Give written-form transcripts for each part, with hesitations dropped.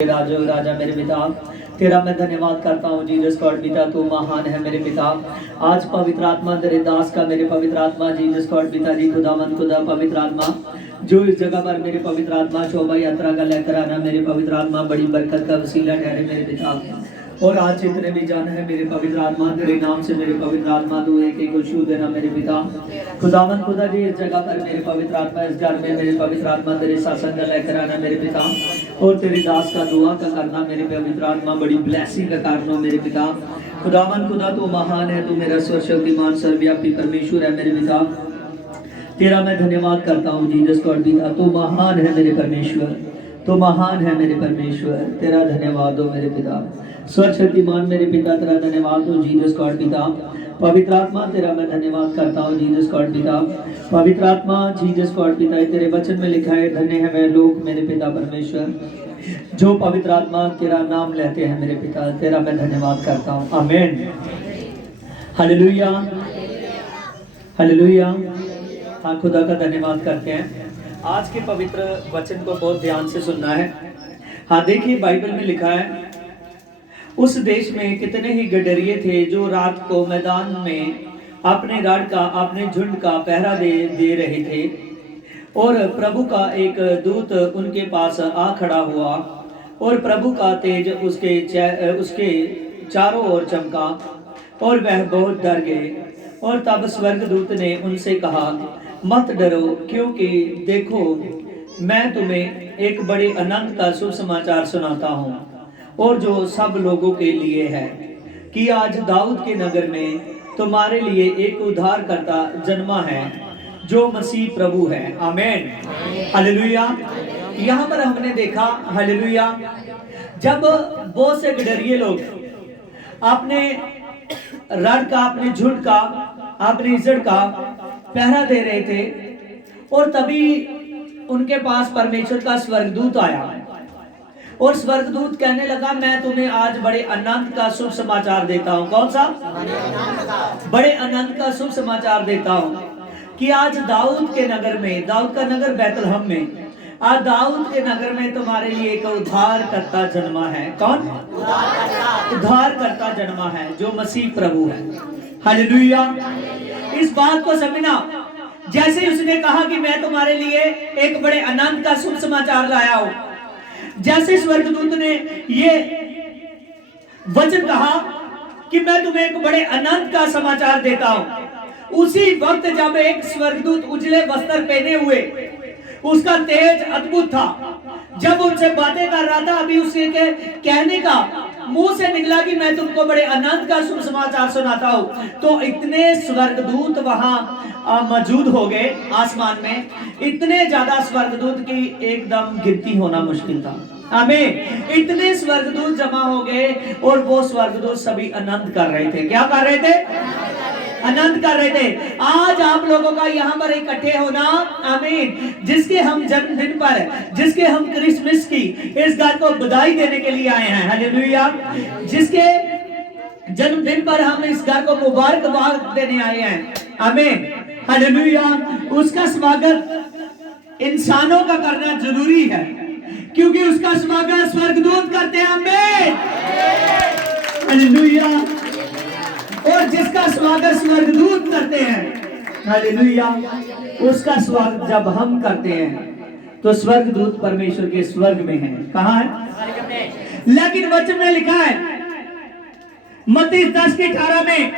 राजो राजा मेरे पिता, तेरा मैं धन्यवाद करता हूँ जीसस गॉड पिता, तू महान है मेरे पिता। आज पवित्र आत्मा तेरे दास का, मेरे पवित्र आत्मा जीसस गॉड पिता जी, खुदावंद खुदा पवित्र आत्मा जो इस जगह पर मेरे पवित्र आत्मा शोभा यात्रा का लेकर आना, मेरे पवित्र आत्मा बड़ी बरकत का वसीला ठहरे मेरे पिता। और आज जितने भी जान है मेरे पवित्र आत्मा तेरे नाम से, मेरे पवित्र आत्मा तू एक एक को छू देना मेरे पिता। खुदावंद खुदा जी इस जगह पर मेरे पवित्र आत्मा, इस घर में मेरे पवित्र आत्मा तेरे शासन का लेकर आना मेरे पिता। और तेरे दास का दुआ का करना मेरे पवित्र आत्मा बड़ी ब्लेसिंग का कारण हो मेरे पिता। खुदावंद खुदा तू महान है, तू मेरा सर्वशक्तिमान सर्वव्यापी परमेश्वर है मेरे पिता। तेरा मैं धन्यवाद करता हूँ जीसस गॉड पिता, तू महान है मेरे परमेश्वर, तो महान है मेरे परमेश्वर। तेरा धन्यवाद हो मेरे पिता, सर्वशक्तिमान मेरे पिता, तेरा धन्यवाद हो जीसस गॉड पिता। पवित्र आत्मा तेरा मैं धन्यवाद करता हूँ जीसस गॉड पिता। पवित्र आत्मा जीसस गॉड पिता, तेरे वचन में लिखा है धन्य है वह लोग मेरे पिता परमेश्वर जो पवित्र आत्मा तेरा नाम लेते हैं मेरे पिता। तेरा मैं धन्यवाद करता हूँ, आमीन, हालेलुया हालेलुया। हाँ, खुदा का धन्यवाद करते हैं। आज के पवित्र वचन को बहुत ध्यान से सुनना है। हाँ देखिए, बाइबल में लिखा है उस देश में कितने ही गडरिये थे जो रात को मैदान में अपने राड का, अपने झुंड का पहरा दे रहे थे। और प्रभु का एक दूत उनके पास आ खड़ा हुआ और प्रभु का तेज उसके चारों ओर चमका और वह बहुत डर गए। और तब स्वर्गदूत ने उनसे कहा, मत डरो, क्योंकि देखो मैं तुम्हें एक बड़े आनंद का शुभ समाचार सुनाता हूँ, और जो सब लोगों के लिए है कि आज दाऊद के नगर में तुम्हारे लिए एक उद्धारकर्ता जन्मा है जो मसीह प्रभु है, आमीन, हालेलुया। यहाँ पर हमने देखा, हालेलुया, जब बहुत से गडरिये लोग अपने रड का, अपने झुंड का, अपनी इज्जत का पहरा दे रहे थे, और तभी उनके पास परमेश्वर का स्वर्गदूत आया और स्वर्गदूत कहने लगा, मैं तुम्हें आज बड़े आनंद का शुभ समाचार देता हूँ। कौन सा? बड़े आनंद का शुभ समाचार देता हूँ कि आज दाऊद के नगर में, दाऊद का नगर बैतलहम में, आज दाऊद के नगर में तुम्हारे लिए एक उद्धारकर्ता जन्मा है। कौन? उद्धारकर्ता जन्मा है जो मसीह प्रभु है, हालेलुया। इस बात को समझना, जैसे उसने कहा कि मैं तुम्हारे लिए एक बड़े आनंद का शुभ समाचार लाया हूं, जैसे स्वर्गदूत ने ये वचन कहा कि मैं तुम्हें एक बड़े आनंद का समाचार देता हूं, उसी वक्त जब एक स्वर्गदूत उजले वस्त्र पहने हुए, उसका तेज अद्भुत था, जब उनसे बातें कर रहा था, अभी उसके कहने का मुंह से निकला कि मैं तुमको बड़े आनंद का शुभ समाचार सुनाता हूं, तो इतने स्वर्गदूत वहां मौजूद हो गए आसमान में, इतने ज्यादा स्वर्गदूत की एकदम गिनती होना मुश्किल था, आमीन। इतने स्वर्गदूत जमा हो गए और वो स्वर्गदूत सभी आनंद कर रहे थे। क्या कर रहे थे? आनंद कर रहे थे। आज आप लोगों का यहाँ पर इकट्ठे होना, आमीन, जिसके हम जन्मदिन पर, जिसके हम क्रिसमस की इस घर को बधाई देने के लिए आए हैं, हालेलुया, जिसके जन्मदिन पर हम इस घर को मुबारकबाद देने आए हैं, आमीन, हालेलुया, उसका स्वागत इंसानों का करना जरूरी है, क्योंकि उसका स्वागत स्वर्गदूत करते हैं, आमीन, हालेलुया। और जिसका स्वागत स्वर्गदूत करते हैं, हालेलुया, उसका स्वागत जब हम करते हैं तो स्वर्गदूत परमेश्वर के स्वर्ग में है। कहाँ है? लेकिन वचन में लिखा है मत्ती 10:18 में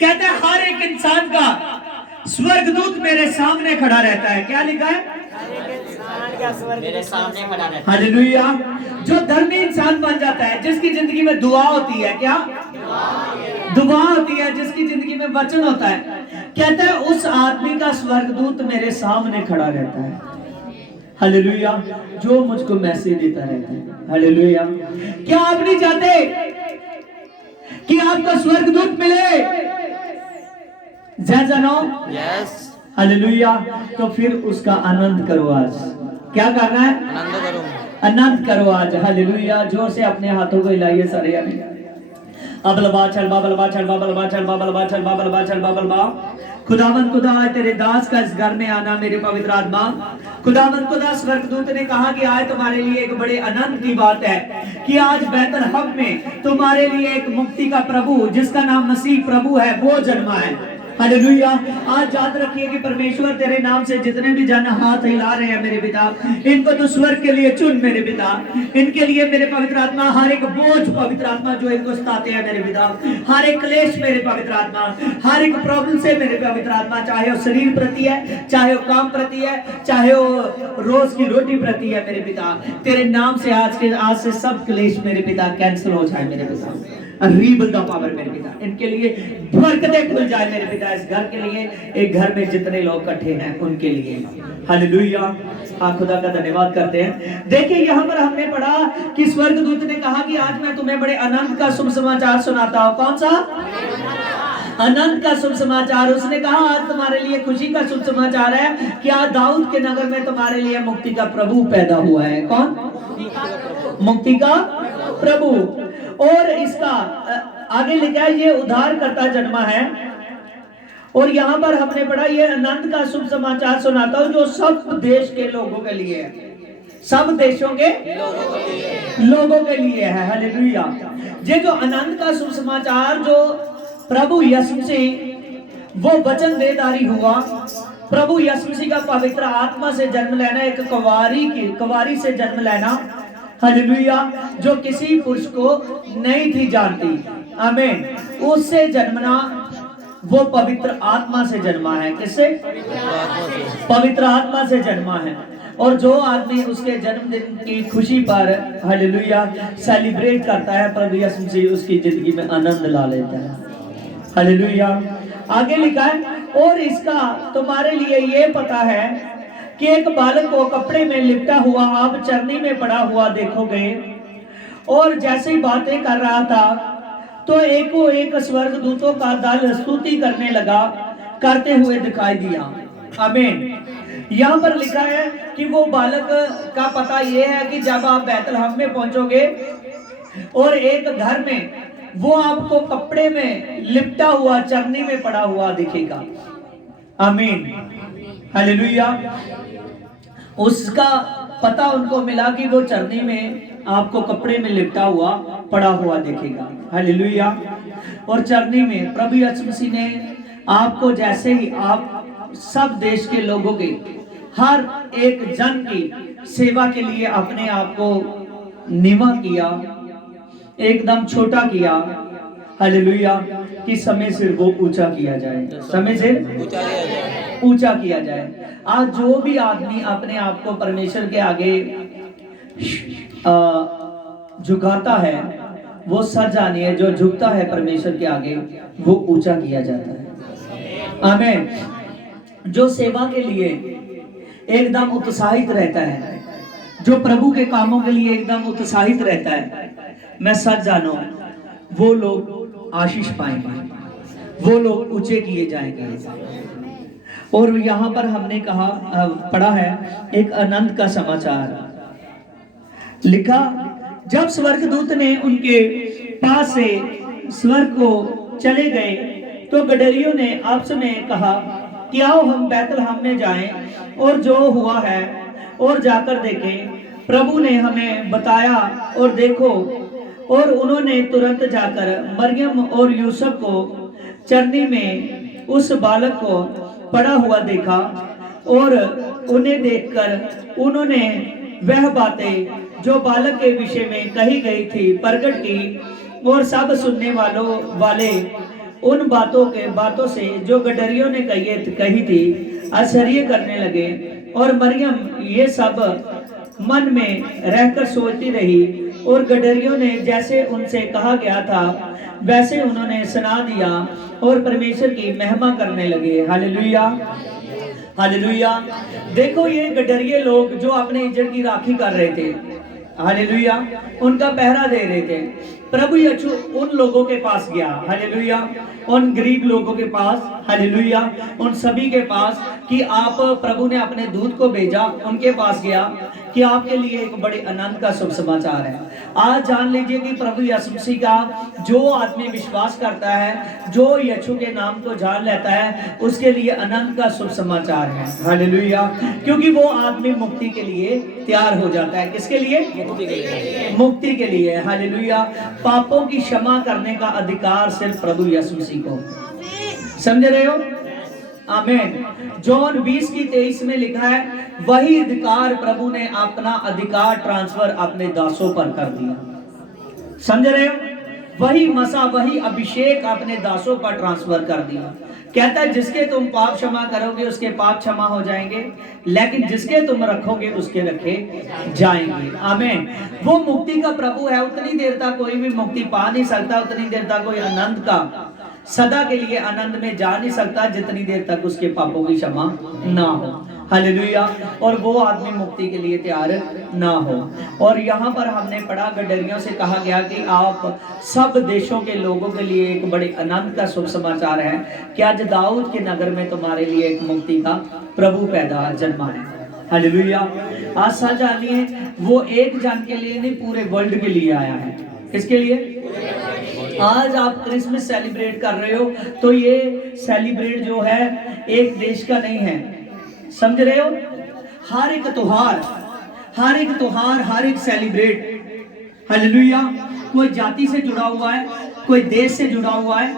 कहते हैं हर एक इंसान का स्वर्गदूत मेरे सामने खड़ा रहता है। क्या लिखा है? मेरे सामने खड़ा रहता है, हालेलुया। जो धर्मी इंसान बन जाता है, जिसकी जिंदगी में दुआ होती है, क्या दुआ होती है, जिसकी जिंदगी में वचन होता है, कहता है उस आदमी का स्वर्गदूत मेरे सामने खड़ा रहता है, हालेलुया, जो मुझको मैसेज देता रहता है, हालेलुया। क्या आप नहीं चाहते कि आपको स्वर्गदूत मिले? जय जनो, यस, हालेलुया। तो फिर उसका आनंद करो। आज क्या करना है? आनंद करो, आनंद करो आज, हालेलुया। जोर से अपने हाथों को हिलाइए सारे, अबलबा चल बाबलबा चल बाबलबा चल बाबलबा चल बाबलबा चल बाबलबा, खुदावन खुदा आज तेरे दास का इस घर में आना मेरे पवित्र आत्मा। खुदावन खुदा स्वर्गदूत ने कहा कि आज तुम्हारे लिए एक बड़े आनंद की बात है कि आज बैतलहम में तुम्हारे लिए एक मुक्ति का प्रभु जिसका नाम मसीह प्रभु है वो जन्मा है। हालेलुया। आज याद रखिए कि परमेश्वर तेरे नाम से जितने भी जन हाथ हिला रहे हैं मेरे पिता, इनको तो स्वर्ग के लिए चुन मेरे पिता। इनके लिए मेरे पवित्र आत्मा हर एक बोझ पवित्र आत्मा जो इनको सताते हैं मेरे पिता, हर एक क्लेश मेरे पवित्र आत्मा, हर एक प्रॉब्लम से मेरे पवित्र आत्मा, चाहे वो शरीर प्रति है, चाहे वो काम प्रति है, चाहे वो रोज की रोटी प्रति है मेरे पिता, तेरे नाम से आज से सब क्लेश मेरे पिता कैंसिल हो जाए मेरे पिता। रीबल द पावर मेरे पिता, इनके लिए बरकतें खुल जाए मेरे पिता। इस घर के लिए, एक घर में जितने लोग इकट्ठे हैं उनके लिए। हालेलुया। हाँ, खुदा का धन्यवाद करते हैं। देखिए यहाँ पर हमने पढ़ा कि स्वर्गदूत ने कहा कि आज मैं तुम्हें बड़े आनंद का शुभ समाचार सुनाता हूँ। कौन सा आनंद का शुभ समाचार? उसने कहा आज तुम्हारे लिए खुशी का शुभ समाचार है कि आज दाऊद के नगर में तुम्हारे लिए मुक्ति का प्रभु पैदा हुआ है। कौन? मुक्ति का प्रभु। और इसका आगे लिखा है ये उद्धार करता जन्मा है। और यहाँ पर हमने पढ़ा ये आनंद का शुभ समाचार सुनाता हूँ जो सब देश के लोगों के लिए है, सब देशों के लोगों के लिए है। हालेलुया। ये जो आनंद का शुभ समाचार जो प्रभु यीशु मसीह वो वचन देदारी हुआ, प्रभु यीशु मसीह का पवित्र आत्मा से जन्म लेना, एक कुंवारी से जन्म लेना, हालेलुया, जो किसी पुरुष को नहीं थी जानती, आमीन, उससे जन्मना, वो पवित्र आत्मा से जन्मा है। किससे? पवित्र आत्मा से जन्मा है। और जो आदमी उसके जन्मदिन की खुशी पर हालेलुया सेलिब्रेट करता है, प्रभु यीशु मसीह उसकी जिंदगी में आनंद ला लेता है। हालेलुया। आगे लिखा है और इसका तुम्हारे लिए ये पता है कि एक बालक को कपड़े में लिपटा हुआ आप चरनी में पड़ा हुआ देखोगे। और जैसे ही बातें कर रहा था तो एक स्वर्गदूतों का दल स्तुति करने लगा, करते हुए दिखाई दिया। आमीन। यहाँ पर लिखा है कि वो बालक का पता ये है कि जब आप बैतलहम में पहुंचोगे और एक घर में वो आपको कपड़े में लिपटा हुआ चरनी में पड़ा हुआ दिखेगा। आमीन। हालेलुया। उसका पता उनको मिला कि वो चरनी में आपको कपड़े में लिपटा हुआ पड़ा हुआ दिखेगा। हालेलुया। और चरनी में प्रभु यीशु मसीह ने आपको, जैसे ही आप सब देश के लोगों के हर एक जन की सेवा के लिए अपने आप को नीवा किया, एकदम छोटा किया। हालेलुया। कि समय सिर वो ऊंचा किया जाए, समय सिर ऊंचा किया जाए। आज जो भी आदमी अपने आप को परमेश्वर के आगे झुकाता है, वो सर जानिए जो झुकता है परमेश्वर के आगे वो ऊंचा किया जाता है। आमीन। जो सेवा के लिए एकदम उत्साहित रहता है, जो प्रभु के कामों के लिए एकदम उत्साहित रहता है, मैं सच जानो वो लोग आशीष पाएंगे, वो लोग ऊंचे किए जाएंगे। और यहाँ पर हमने कहा पढ़ा है एक आनंद का समाचार लिखा, जब स्वर्गदूत ने उनके पास से स्वर्ग को चले गए तो गडरियों ने आपस में कहा कि आओ हम बैतलहम में जाएं और जो हुआ है और जाकर देखें। प्रभु ने हमें बताया और देखो, और उन्होंने तुरंत जाकर मरियम और यूसुफ को चरनी में उस बालक को पड़ा हुआ देखा और उन्हें देखकर उन्होंने वह बातें जो बालक के विषय में कही गई थी प्रकट की। और सब सुनने वाले उन बातों से जो गडरियों ने कही थी आश्चर्य करने लगे। और मरियम ये सब मन में रहकर सोचती रही और गडरियों ने जैसे उनसे कहा गया था वैसे उन्होंने सुना दिया और परमेश्वर की महिमा करने लगे। हालेलुया। हालेलुया। देखो ये गडरिये लोग जो अपने इज्जत की राखी कर रहे थे, हालेलुया, उनका पहरा दे रहे थे, प्रभु यीशु उन लोगों के पास गया। हालेलुया। उन गरीब लोगों के पास, हालेलुया, उन सभी के पास कि आप, प्रभु ने अपने दूत को भेजा, उनके पास गया कि आपके लिए एक बड़े आनंद का शुभ समाचार है। आज जान लीजिए कि प्रभु यीशु मसीह का जो आदमी विश्वास करता है, जो यीशु के नाम को जान लेता है, उसके लिए आनंद का शुभ समाचार है, हालेलुया। क्योंकि वो आदमी मुक्ति के लिए तैयार हो जाता है। किसके लिए? मुक्ति के लिए, हालेलुया। पापों की क्षमा करने का अधिकार सिर्फ प्रभु यीशु मसीह को, समझ रहे हो? आमीन। जॉन 20:23 में लिखा है, वही अधिकार प्रभु ने अपना अधिकार ट्रांसफर अपने दासों पर कर दिया। समझ रहे हो? वही मसा, वही अभिषेक अपने दासों पर ट्रांसफर कर दिया। कहता है जिसके तुम पाप क्षमा करोगे उसके पाप क्षमा हो जाएंगे, लेकिन जिसके तुम रखोगे उसके रखे जाएंगे। आमीन। वो मुक्ति का प्रभु है। उतनी देर तक कोई भी मुक्ति पा नहीं सकता, उतनी देर तक कोई आनंद का, सदा के लिए आनंद में जा नहीं सकता, जितनी देर तक उसके पापों की क्षमा ना हो, हालेलुया। और वो आदमी मुक्ति के लिए तैयार ना हो। और यहाँ पर हमने पढ़ा, गडरियों से कहा गया कि आप सब देशों के लोगों के लिए एक बड़े आनंद का शुभ समाचार है कि आज दाऊद के नगर में तुम्हारे लिए एक मुक्ति का प्रभु पैदा जन्मा है, हालेलुया। आज सच जानिए, वो एक जन के लिए नहीं, पूरे वर्ल्ड के लिए आया है। किसके लिए? आज आप क्रिसमस सेलिब्रेट कर रहे हो तो ये सेलिब्रेट जो है एक देश का नहीं है, समझ रहे हो? हर एक त्योहार, हर एक त्योहार, हर एक सेलिब्रेट, हालेलुया, कोई जाति से जुड़ा हुआ है, कोई देश से जुड़ा हुआ है,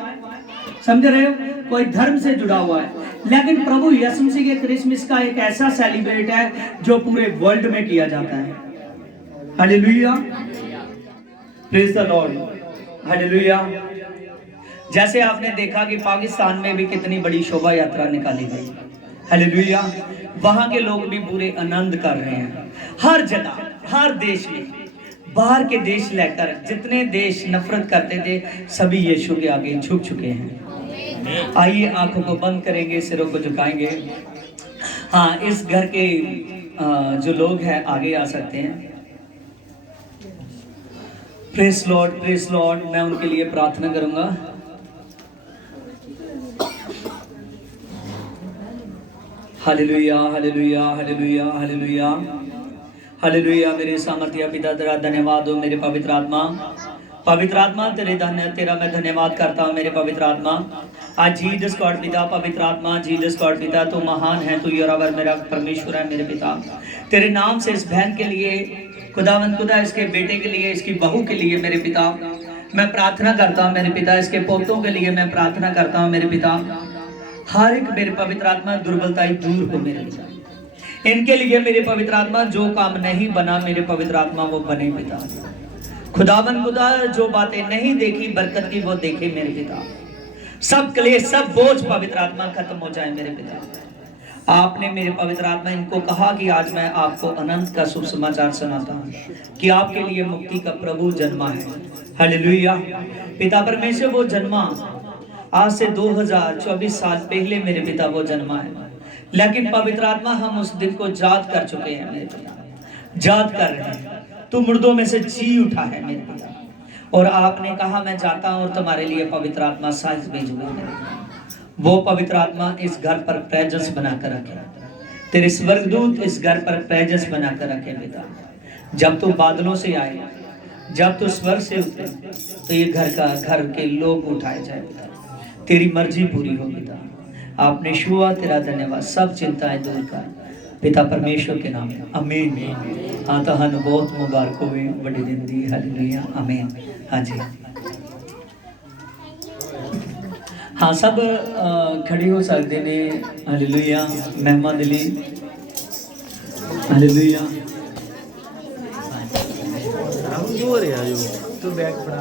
समझ रहे हो? कोई धर्म से जुड़ा हुआ है। लेकिन प्रभु यीशु मसीह के क्रिसमस का एक ऐसा सेलिब्रेट है जो पूरे वर्ल्ड में किया जाता है, hallelujah, praise the Lord, hallelujah. जैसे आपने देखा कि पाकिस्तान में भी कितनी बड़ी शोभा यात्रा निकाली गई, हालेलुया। वहां के लोग भी पूरे आनंद कर रहे हैं। हर जगह, हर देश में, बाहर के देश लेकर जितने देश नफरत करते थे, सभी यीशु के आगे झुक चुके हैं। आइए आंखों को बंद करेंगे, सिरों को झुकाएंगे। हाँ, इस घर के जो लोग हैं आगे आ सकते हैं। Praise Lord, praise Lord. मैं उनके लिए प्रार्थना करूंगा। Hallelujah, hallelujah, hallelujah, hallelujah, hallelujah. मेरे सामर्थ्य पिता तेरा धन्यवाद हो, मेरे पवित्र आत्मा, पवित्र आत्मा तेरा मैं धन्यवाद करता हूँ मेरे पवित्र आत्मा। आज जीसस गॉड पिता, पवित्र आत्मा, जीसस गॉड पिता, तू महान है, तू योरावर मेरा परमेश्वर है मेरे पिता। तेरे नाम से इस बहन के लिए खुदावंद खुदा, इसके बेटे के लिए, इसकी बहू के लिए मेरे पिता मैं प्रार्थना करता हूँ मेरे पिता। इसके पोतों के लिए मैं प्रार्थना करता हूँ मेरे पिता। हर एक मेरे पवित्र आत्मा दुर्बलताएं दूर हो मेरे पिता। इनके लिए मेरे पवित्र आत्मा जो काम नहीं बना मेरे पवित्र आत्मा वो बने पिता। खुदावंद खुदा, जो बातें नहीं देखी बरकत की वो देखे मेरे पिता। सब क्लेश, सब बोझ पवित्र आत्मा खत्म हो जाए मेरे पिता। आपने मेरे पवित्र आत्मा इनको कहा कि आज मैं आपको अनंत का शुभ समाचार सुनाता हूँ कि आपके लिए मुक्ति का प्रभु जन्मा है, हालेलुया। पिता परमेश्वर वो जन्मा आज से 2024 साल पहले मेरे पिता वो जन्मा है। लेकिन पवित्र आत्मा हम उस दिन को याद कर चुके हैं मेरे पिता, याद कर रहे हैं। तू मुर्दों में से जी उठा है मेरे पिता। और आपने कहा मैं जाता हूँ और तुम्हारे लिए पवित्र आत्मा साथ भेजूंगा मेरे पिता। वो पवित्र आत्मा इस घर पर प्रेजेंस बनाकर रखे, तेरे स्वर्गदूत इस घर पर प्रेजेंस बनाकर रखे पिता। जब तू बादलों से आए, जब तू स्वर्ग से उतरे, तो ये घर के लोग उठाए जाए पिता। तेरी मर्जी पूरी हो पिता। आपने शुआ, तेरा धन्यवाद। सब चिंताएं दूर कर पिता परमेश्वर के नाम में, आमीन। हाँ, तो हन बहुत मुबारक हो बड़े दिन दी, हालेलुया, आमीन। हाँ जी, हाँ, सब खड़े हो सकते ने, हालेलुया। महिमा दिली, हालेलुया। दूर है जो तू बैग पड़ा